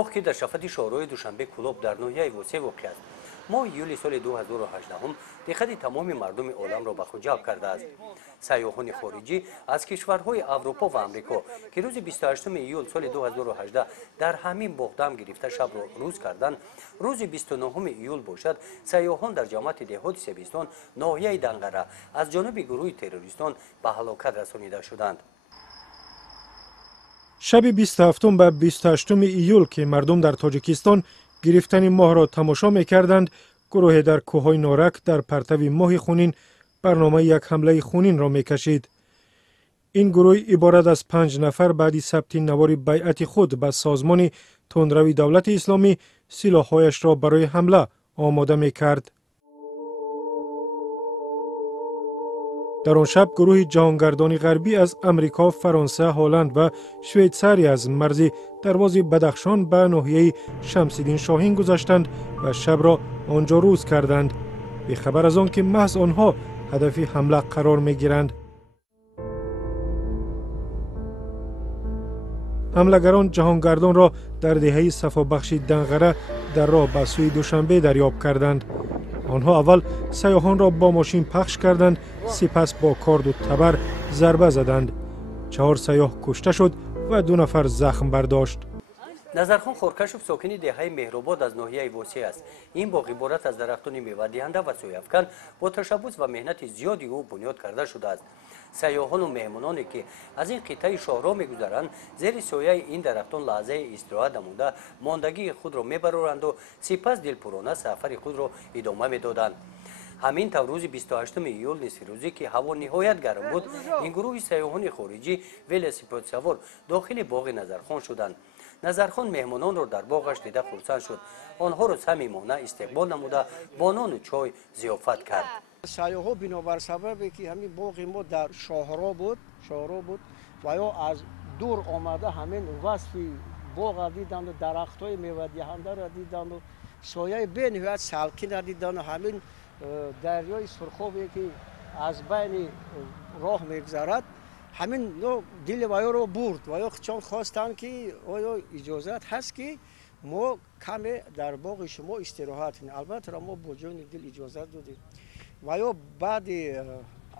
باغ که در شفت شهرهای دوشنبه کلوب در ناحیه وسیع واقع است. ماه ایولی سال 2018 دقت تمام مردم عالم را به خود جلب کرده است. سیاحان خارجی از کشورهای اروپا و آمریکا که روز 28 ایول سال 2018 در همین باغ دم گرفته شب را روز کردند، روز 29 ایول باشد سیاحان در جماعت دهاتی سیستان ناحیه دنگره از جانب گروه تروریستان به هلاکت رسانیده شدند. شب 27 و 28 ایول که مردم در تاجیکستان گرفتن ماه را تماشا می‌کردند، گروه در کوههای نارک در پرتو ماه خونین برنامه یک حمله خونین را می‌کشید. این گروه عبارت از 5 نفر بعد ثبت نوار بیعت خود به سازمان تندروی دولت اسلامی سلاح‌هایش را برای حمله آماده می‌کرد. در آن شب گروه جهانگردان غربی از امریکا، فرانسه، هلند و شویتساری از مرز درواز بدخشان به ناحیه شمس‌الدین شاهین گذشتند و شب را آنجا روز کردند، به خبر از آن که محض آنها هدف حمله قرار می‌گیرند. حملگران جهانگردان را در دهه صفابخش دنغره در راه به سوی دوشنبه دریافت کردند. آنها اول سیاحان را با ماشین پخش کردند، سپس با کارد و تبر ضربه زدند. 4 سیاح کشته شد و 2 نفر زخم برداشت. نظرخان خورکشوف ساکن دههای مهربود از ناحیه وسیع است. این باغ عبارت از درختان میوه دهنده و سویافکن با تشبث و مهنت زیادی او بنیاد کرده شده است. سیاحان و مهمانانی که از این قطعه شاهراه می‌گذرند زیر سایه این درختان لحظه استراحت نموده ماندگی خود را می‌برند و سپس دلپرانه سفر خود را ادامه می‌دادند. همین طور روز 28 ایول نصف روزی که هوا نهایت گرم بود، این گروه سیاحان خارجی велосипедсавор داخل باغ نظرخان شدند. نظرخان مهمانان را در باغش دیده خرسند شد. آنها را صمیمانه استقبال نموده با نان و چای ضیافت کرد. سیاحان بنابر سببی که همین باغ ما در شاهراه بود و یا از دور آمده همین وصف باغ دیدند و درخت‌های میوه دهنده را دیدند و سایه به نهایت سالکین را دیدند و همین دریای سرخابی که از بین راه میگذرد همین دل ویا رو برد و یا چون خواستند که آیا اجازت هست که ما کمی در باغ شما استراحت کنیم. البته ما با جان دل اجازت دادیم و یا بعد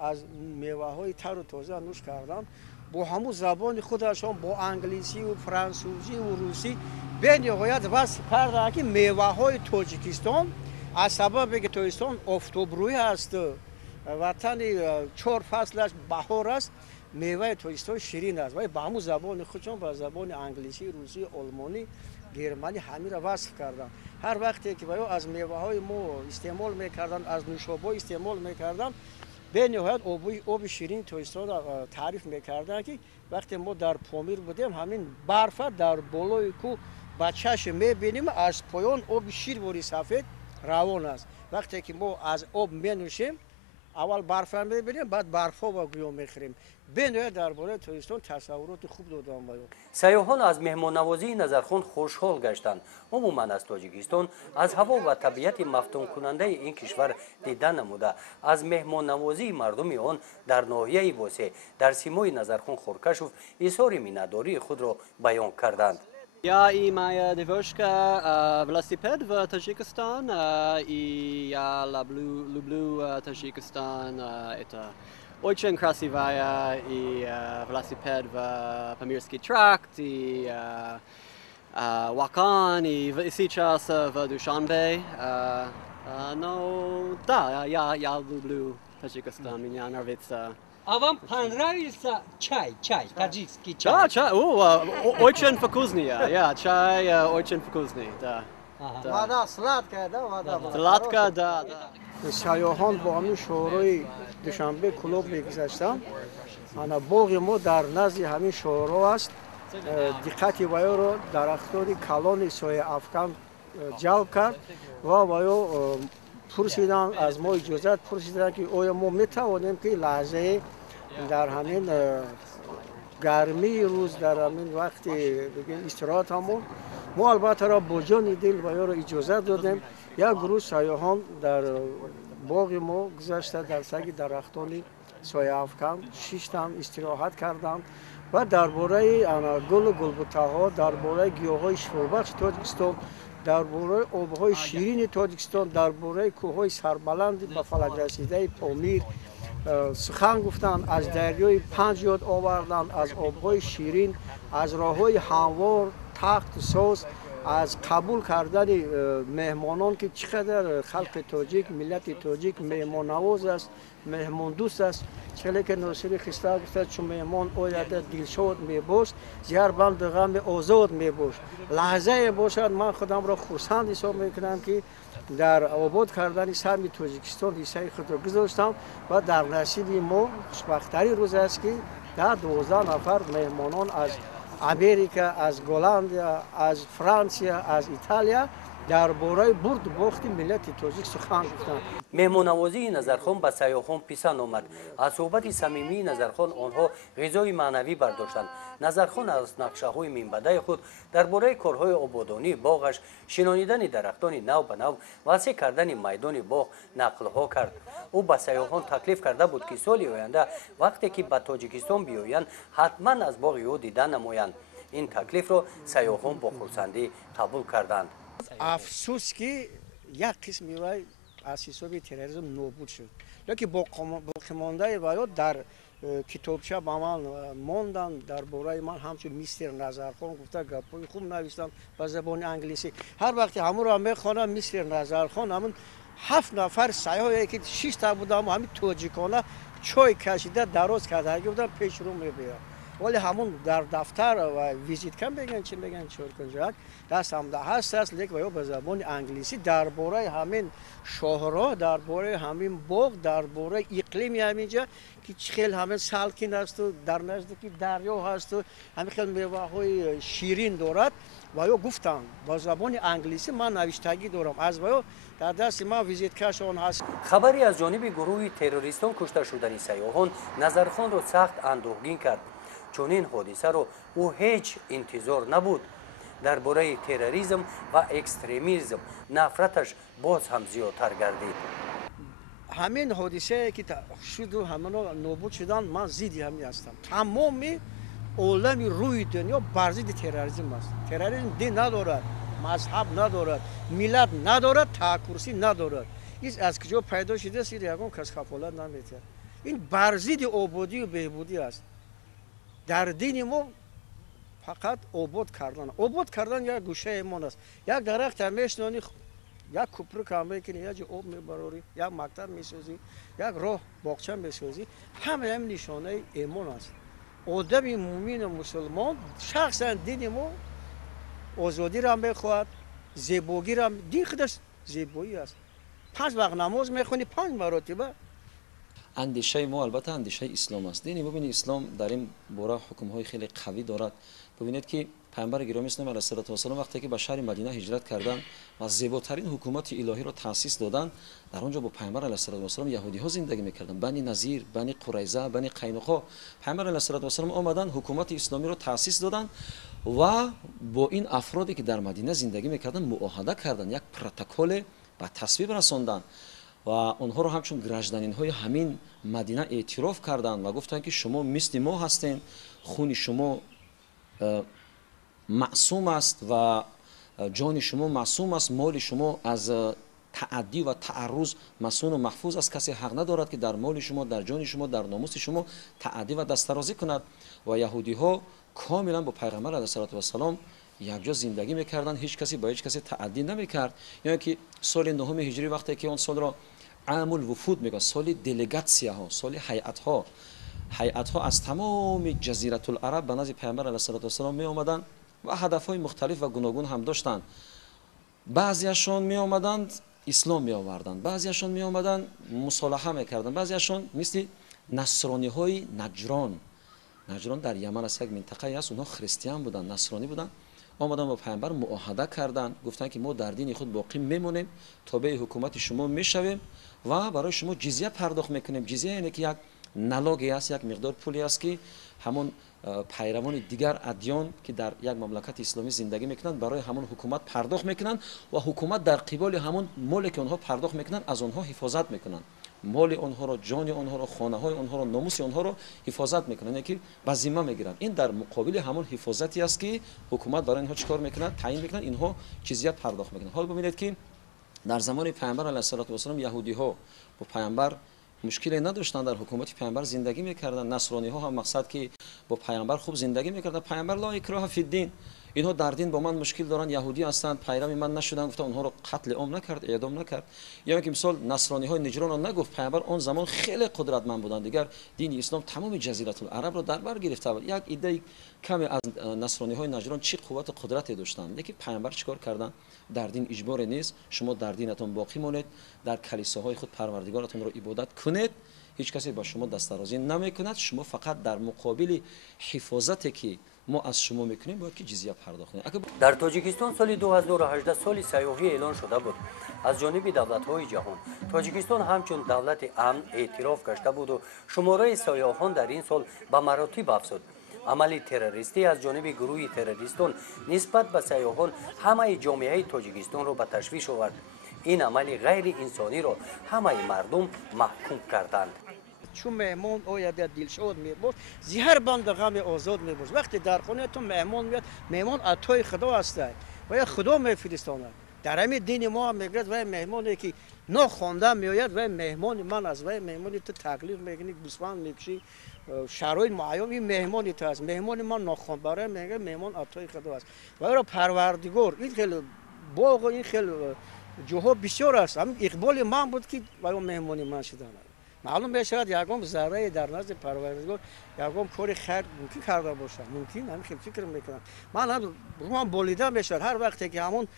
از میوه های تر و تازه نوش کردن با همون زبان خودشان با انگلیسی و فرانسوزی و روسی به نهایت وصف کردند که میوه های تاجیکستان از سبب که تاجیکستان آفتابروی است، وطن 4 فصلش بهار است، میوه تاجیکستان شیرین است و با همون زبان خودشان با زبان انگلیسی، روسی، آلمانی، گرمانی همین را وصف کردن. هر وقتی که از میوه های ما استعمال میکردن، از نوشابه استعمال میکردن، به نهایت آب شیرین تاجیکستان را تعریف میکردن که وقتی ما در پامیر بودیم همین برف در بالای کو با چشم میبینیم از پایان آب شیرباری سفید روان است. وقتی که ما از آب مینوشیم اول برف میبینیم بعد برفا و گیاه میخوریم. به نهایت درباره تاجیکستان تصورات خوب دادم. سیاحان از مهمان نوازی نظرخان خوشحال گشتند. عموما از تاجیکستان از هوا و طبیعت مفتون کننده این کشور دیدن نموده از مهمان نوازی مردم آن در ناحیه وسیع در سیمای نظرخان خورکشوف اظهار مینه‌داری خود را بیان کردند. Я и моя девушка велосипед в Таджикистан, и я люблю Таджикистан. Это очень красивая и велосипед в Памирский тракт, и Вакан, и сейчас в Душанбе. Но да, я люблю Таджикистан, меня нравится. А вам понравился чай, таджикский чай? Да, чай, очень вкусный, чай очень вкусный, да. вода сладкая, да, вода? Сладкая, да. سیاحان با همین شهرهای دوشنبه کلوب میگذشتن. باغ ما در نزد همین شهرها است. دقت ویا را درختان کلان سایه افکن جلب کرد و ویا پرسیدن از ما اجازت پرسیدن که آیا ما میتوانیم که لحظه در همین گرمی روز در همین وقت بگیم استراحت همون ما البته را با جان دل و یا را اجازت دادیم. یک گروه سیاحان در باغ ما گذشته در سگ درختان سایه افکن 6 تن استراحت کردند و درباره گل و گلبوته‌ها، درباره گیاهای شفابخش تاجیکستان، درباره آبهای شیرین تاجیکستان، درباره کوههای سربلند به فلک رسیده پامیر سخن گفتند. از دریای پنج یاد آوردند، از آبهای شیرین، از راههای هموار، تخت ساز، از قبول کردن مهمانان که چقدر خلق تاجیک، ملت تاجیک مهمان نواز است، مهمان دوست است. چلی که ناصری خسته گفته چون مهمان آید دلشاد میباش، زیار بند غم آزاد میباش. لحظه باشد من خودم را خرسند حساب میکنم که در آباد کردن سرمی تاجیکستان حصه خود را گذاشتم و در نصیب ما خوشبخت‌ترین روز است که در 12 نفر مهمانان از امریکا، از گلندیا، از فرانسیا، از ایتالیا درباره برد باخت ملت تاجیک سخن گفتند. مهمان‌نوازی نظرخان به سیاحان پسند آمد. از صحبت صمیمی نظرخان آنها غذای معنوی برداشتند. نظرخان از نقشه‌های منبعه خود درباره کارهای آبادانی باغش، شینانیدن درختان نو به نو، وسیع کردن میدان باغ نقل‌ها کرد. او به سیاحان تکلیف کرده بود که سال آینده وقتی که به تاجیکستان بیایند حتما از باغ او دیدن نمایند. این تکلیف را سیاحان با خرسندی قبول کردند. افسوس که یک قسم وی از حساب تروریسم نابود شد، لیکن باقی مانده وی در کتابچه با من ماندن. درباره من همچون میستر نظرخان گفته گپای خوب نوشتن به زبان انگلیسی. هر وقت همون را میخوانم میستر نظرخان همون 7 نفر سیاحی که 6 تا بودم همین تاجیکانه چای کشیده دراز کرده اگه بودم پیش رو میبیرم، ولی همون در دفتر و ویزیت کم بگن چی بگن چور کنجاک دست هم ده هست لیک و به زبان انگلیسی درباره همین شاهراه، درباره همین باغ، درباره اقلیم همینجا که خیلی همین سالکین است و در نزدیکی دریا هست و همین خیلی میوه‌های شیرین دارد و یا گفتم با زبان انگلیسی من نوشتگی دارم از و در دست ما ویزیت کش آن هست. خبری از جانب گروه تروریستان کشته شدن سیاحان نظرخان را سخت اندوهگین کرد. چون این حادثه را او هیچ انتظار نبود. درباره تروریسم و اکستریمیزم نفرتش باز هم زیادتر گردید. همین حادثه که شد و همه نابود شدن من زیدی همین هستم. تمامی عالم روی دنیا بر ضد تروریسم است. تروریسم دین ندارد، مذهب ندارد، ملت ندارد، تاکرسی ندارد. این از کجا پیدا شده است یکم کس کفالت نمیده. این بر ضد آبادی و بهبودی است. در دین ما فقط آباد کردن یک گوشه ایمان است. یک درخت میشنانی، یک کوپرو کام میکنی، یک آب میبری، یک مکتب میسازی، یک راه باغچه میسازی، همه هم نشانه ایمان است. آدم مومن و مسلمان شخصا دین ما آزادی را میخواهد، زیبایی را، دین خودش زیبایی است. 5 وقت نماز میخونی 5 مرتبه. اندیشه ما البته اندیشه اسلام است. دین ببینید اسلام در این باره حکم‌های خیلی قوی دارد. ببینید که پیامبر گرامی اسلام علیه السلام وقتی که به شهر مدینه هجرت کردند و زیباترین حکومت الهی را تأسیس دادند، در آنجا با پیامبر علیه السلام یهودی‌ها زندگی می‌کردند. بنی نظیر، بنی قریظه، بنی قینقاع. پیامبر علیه السلام آمدند حکومت اسلامی را تأسیس دادند و با این افرادی که در مدینه زندگی می‌کردند معاهده کردند، یک پروتکل به تصویب رساندند و آنها را همچون گراجدانین‌های همین مدینه اعتراف کردند و گفتند که شما مثل ما هستین، خون شما معصوم است و جان شما معصوم است، مال شما از تعدی و تعرض مسون و محفوظ است. کسی حق ندارد که در مال شما، در جان شما، در ناموس شما تعدی و دسترازی کند. و یهودی‌ها کاملا با پیغمبر علیه السلام یکجا زندگی میکردند، هیچ کسی با هیچ کسی تعدی نمیکرد. یعنی که سال 9 هجری وقتی که اون سال را عام الوفود میگن، سال دلیگاتسیا ها، سال هیئت ها از تمام جزیره العرب به نزد پیامبر علیه السلام می آمدند و هدف های مختلف و گوناگون هم داشتند. بعضیشان می آمدند اسلام می آوردند، بعضیشان می آمدند مصالحه میکردند، بعضیشان مثل نصرانی های نجران در یمن است، یک منطقه است، اونها خریستیان بودند، نصرانی بودند. آمدن با پیامبر معاهده کردند، گفتند که ما در دین خود باقی میمونیم، تابع حکومت شما میشویم و برای شما جزیه پرداخت میکنیم. جزیه یعنی که یک نلاگی است، یک مقدار پولی است که همون پیروان دیگر ادیان که در یک مملکت اسلامی زندگی میکنند برای همون حکومت پرداخت میکنند و حکومت در قبال همون مالی که اونها پرداخت میکنند از اونها حفاظت میکنند. моли онҳоро, ҷони онҳоро, хонаҳои онҳоро, номуси онҳоро ҳифозат мекунад, яъне ки ба зимма мегиранд. ин дар муқобили ҳамон ҳифозате аст ки ҳукумат барои инҳо чикор мекунад, таъин мекунад, инҳо ҷизя пардохт мекунанд. ҳол бибинед ки дар замони пайғамбар алайҳиссалоту вассалом яҳудиҳо бо пайғамбар мушкиле надоштанд, дар ҳукумати пайғамбар зиндагӣ мекарданд. насрониҳо ҳам мақсад ки бо пайғамбар хуб зиндагӣ мекарданд. пайғамбар ла икраҳа фиддин, اینها در دین با من مشکل دارن، یهودی هستند، پیرو من نشدن، گفتن اونها رو قتل عام نکرد، اعدام نکرد. یا اینکه مثال نصرانی های نجران رو نگفت، پیامبر اون زمان خیلی قدرتمند بودند، دیگر دین اسلام تمام جزیره العرب رو در بر گرفته بود. یک ایده کمی از نصرانی های نجران چی قوت و قدرتی داشتند، لیکن پیامبر چیکار کردن؟ در دین اجبار نیست، شما در دینتون باقی مانید، در کلیساهای خود پروردگارتون رو عبادت کنید، هیچ کسی با شما دست درازی نمیکند، شما فقط در مقابل حفاظتی که ما از شما میکنیم باید که جزیه پرداخت کنید. در تاجیکستان سال 2018 سال سیاحی اعلان شده بود از جانب دولت‌های جهان. تاجیکستان همچون دولت امن اعتراف گشته بود و شماره سیاحان در این سال به مراتب افزود. عمل تروریستی از جانب گروه تروریستان نسبت به سیاحان همه جامعه تاجیکستان را به تشویش آورد. این عمل غیر انسانی را همه مردم محکوم کردند. چون مهمان آید دلشاد میبود، زهر بند غم آزاد میبود. وقتی در خانه تو مهمان میاد، مهمان عطای خدا است و یا خدا میفرستاند. در همین دین ما میگه و مهمانی که ناخوانده میآید و مهمان من است، و مهمانی تو تقلید میکنی، گوسفند میکشی، شرایط معین این مهمانی تو است. مهمان من ناخوانده برای میگه مهمان عطای خدا است. و را پروردگار این خیلی باغ این خیلی جوها بسیار است. هم اقبال من بود که برای مهمانی من شدن. معلوم میشود یکم ذره در نزد پروردگار یکم کاری خیر ممکن کرده باشه، ممکن همین خیلی فکر میکنم. من هم روم بولیده میشد هر وقتی که همون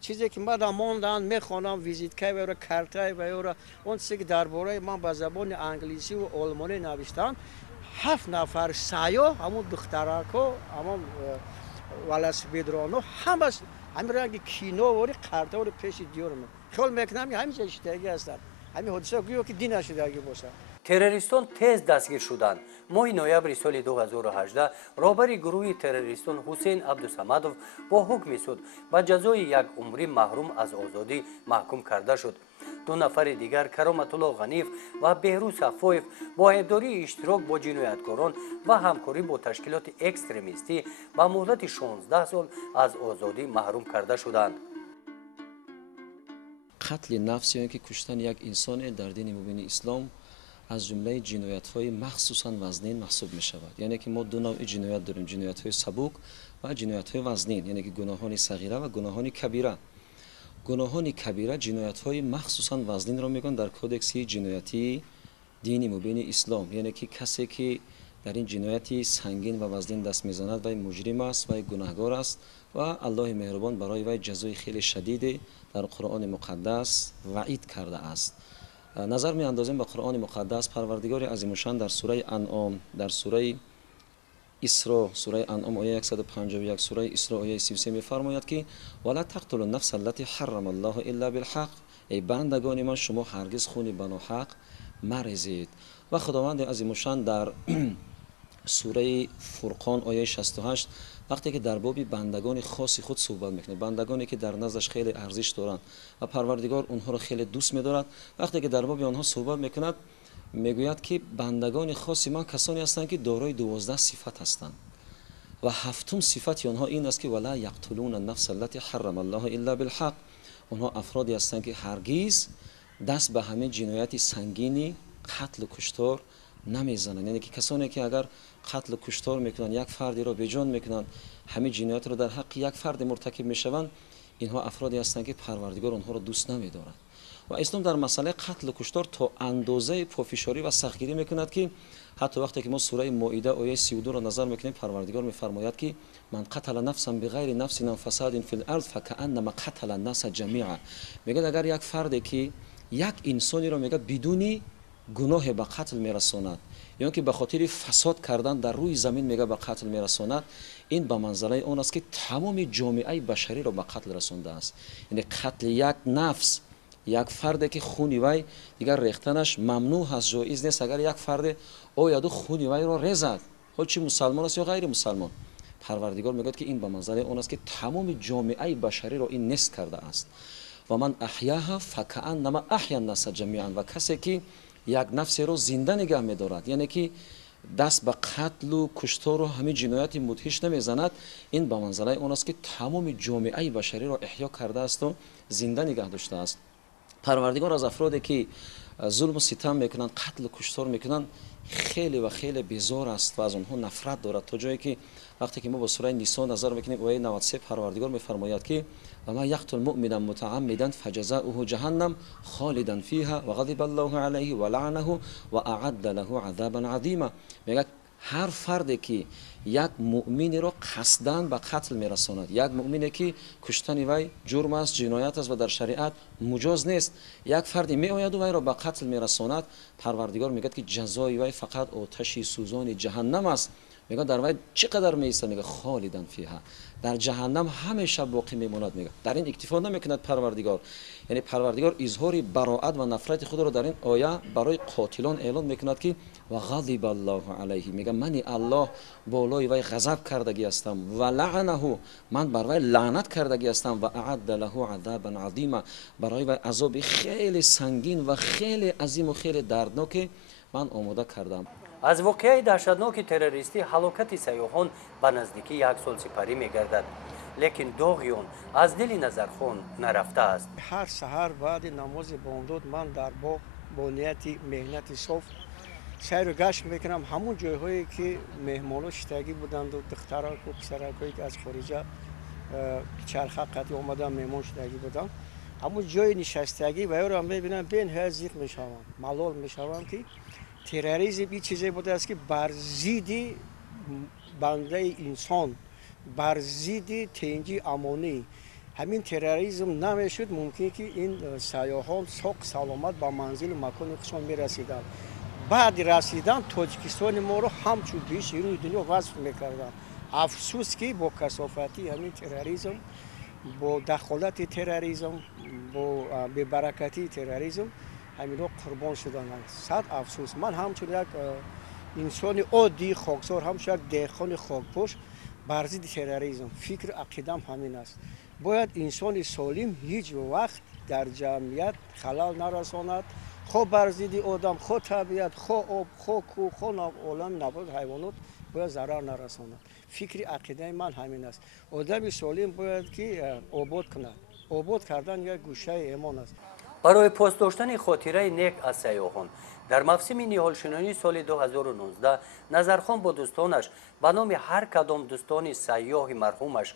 چیزی که من ماندن میخوانم ویزیتکای و کارتای و اون چیزی که درباره من با زبان انگلیسی و آلمانی نوشتن 7 نفر سیاح همون دخترکا همون ولاسپدرانو همش همین رنگ کینو و کارتا و پیش دیورم خیال میکنم همین اشتیاقی هستند. همین حادثه گویا که دین نشدگی باشه. تروریستان تیز دستگیر شدند. ماه نوامبر سال 2018 رهبر گروه تروریستان حسین عبدالصمدوف با حکم سود به جزای 1 عمر محروم از آزادی محکوم کرده شد. 2 نفر دیگر کرامت الله غنیف و بهروز صفایف با ابداری اشتراک با جنایتکاران و همکاری با تشکیلات اکستریمیستی با مهلت 16 سال از آزادی محروم کرده شدند. قتل نفس یا اینکه کشتن یک انسان در دین مبین اسلام از جمله جنایت‌های مخصوصاً وزنین محسوب می شود. یعنی که ما 2 نوع جنایت داریم، جنایت‌های سبک و جنایت‌های وزنین، یعنی که گناهان صغیره و گناهان کبیره. گناهان کبیره جنایت‌های مخصوصاً وزنین را میگن در کودکس جنایتی دین مبین اسلام، یعنی که کسی که در این جنایتی سنگین و وزنین دست میزند و مجرم است و گناهکار است و الله مهربان برای وی جزای خیلی شدید در قرآن مقدس وعید کرده است. نظر می اندازیم به قرآن مقدس. پروردگار عظیم‌الشان در سوره انعام، در سوره اسراء، سوره انعام آیه 151، سوره اسراء آیه 33 می‌فرماید که ولا تقتلوا النفس التي حرم الله الا بالحق، ای بندگان من شما هرگز خون بناحق مریزید. و خداوند عظیم‌الشان در سوره فرقان آیه 68 وقتی که در باب بندگان خاصی خود صحبت میکنه، بندگانی که در نزدش خیلی ارزش دارند و پروردگار اونها رو خیلی دوست می‌دارد، وقتی که در باب آنها صحبت میکند میگوید که بندگان خاصی من کسانی هستند که دارای 12 صفت هستند و 7م صفت آنها این است که ولا یقتلون النفس التي حرم الله الا بالحق. اونها افرادی هستند که هرگز دست به همه جنایت سنگینی قتل و کشتار نمیزنند. یعنی که کسانی که اگر قتل و کشتار میکنن، یک فردی را به جان میکنن، همه جنایت را در حق یک فرد مرتکب میشوند، اینها افرادی هستند که پروردگار آنها را دوست نمیدارد. و اسلام در مسئله قتل و کشتار تا اندازه پافشاری و سختگیری میکند که حتی وقتی که ما سوره مائده آیه 32 را نظر میکنیم، پروردگار میفرماید که من قتل نفسا بغیر نفس او فساد فی الارض فکأنما قتل الناس جمیعا. میگه اگر یک فردی که یک انسانی را میگه بدون گناه به قتل میرساند یا که به خاطر فساد کردن در روی زمین میگه به قتل میرساند، این به منزله اون است که تمام جامعه بشری را به قتل رسانده است. یعنی قتل یک نفس، یک فرد که خونی وی دیگر ریختنش ممنوع هست، جایز نیست. اگر یک فرد آید و خونی وی را ریزد، حال چه مسلمان است یا غیر مسلمان، پروردگار میگه که این به منزله اون است که تمام جامعه بشری را این نست کرده است. و من احیاها فکأنما احیا الناس جمیعا و کسی که یک نفس رو زنده نگه می‌دارد، یعنی که دست به قتل و کشتار و همین جنایت مدهش نمیزند، این به منزله اون است که تمام جامعه بشری را احیا کرده است و زنده نگه داشته است. پروردگار از افرادی که ظلم و ستم میکنند، قتل و کشتار میکنند، خیلی و خیلی بیزار است و از اونها نفرت دارد، تا جایی که وقتی که ما با سوره نساء نظر میکنیم آیه 93 پروردگار میفرماید که و ما یقتل مؤمنا متعمدا فجزاؤه جهنم خالدا فیها و غضب الله علیه و لعنه و اعد له عذابا عظیما. میگه هر فردی که یک مؤمن را قصداً به قتل میرساند، یک مؤمنی که کشتن وی جرم است، جنایت است و در شریعت مجاز نیست، یک فردی میآید و وی را به قتل میرساند، پروردگار میگه که جزای وی فقط آتش سوزان جهنم است. میگه در وی چقدر میایسته؟ میگه خالداً فیها، در جهنم همیشه باقی میماند. میگه در این اکتفا نمیکند پروردگار، یعنی پروردگار اظهار براءت و نفرت خود را در این آیه برای قاتلان اعلان میکند که و غضب الله علیه، میگه من الله بالای وی غضب کردگی هستم، و لعنه، من بر وی لعنت کردگی هستم، و اعد له عذابا عظیما، برای وی عذاب خیلی سنگین و خیلی عظیم و خیلی دردناک من آماده کردم. از واقعه دهشتناک تروریستی هلاکت سیاحان به نزدیکی 1 سال سپری میگردد، لیکن داغی آن از دل نظرخان نرفته است. هر سحر بعد نماز بامداد من در باغ با نیت مهنت صاف سیر و گشت میکنم، همون جایهایی که مهمانان شتگی بودند و دخترک و پسرکایی که از خارجه چرخه قطعی آمدن مهمان شدگی بودند، همون جای نشستگی و یا را میبینم بین هزیق میشوم، ملال میشوم که تروریسم این چیزی بوده است که بر ضد بنده انسان، بر ضد تنگی امانی، همین تروریسم نمیشد ممکن که این سیاحان ساق سلامت با منزل و مکان خودشان میرسیدند. بعد رسیدن تاجیکستان ما رو همچون بیش روی دنیا وصف میکردن. افسوس که با کثافتی همین تروریسم، با دخالت تروریسم، با بی‌برکتی تروریسم همین رو قربان شدن. صد افسوس. من همچون یک انسان عادی خاکسار، همچون یک دهقان خاکپوش بر ضد تروریسم فکر عقیدم همین است. باید انسان سالم هیچ وقت در جمعیت خلل نرساند، خو بر ضد آدم، خو طبیعت، خو آب، خو کوه، خو عالم نبات حیوانات باید ضرر نرساند. فکر عقیده من همین است. آدم سالم باید که آباد کند. آباد کردن یک گوشه ایمان است. برای پاس داشتن خاطره نیک از سیاحان در موسم نهال شنانی سال 2019 نظرخان با دوستانش به نام هر کدام دوستان سیاح مرحومش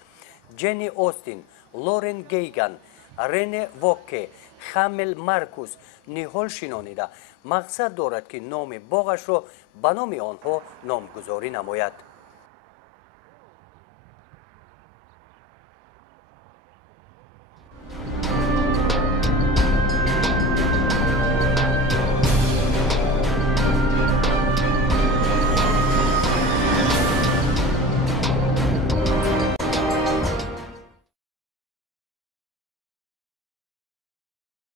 چنی استین، لورن گیگان، رنه ووکه، حامل مارکوس نهال شنانیده، مقصد دارد که نام بگاشرو به نام آنها نامگذاری نماید.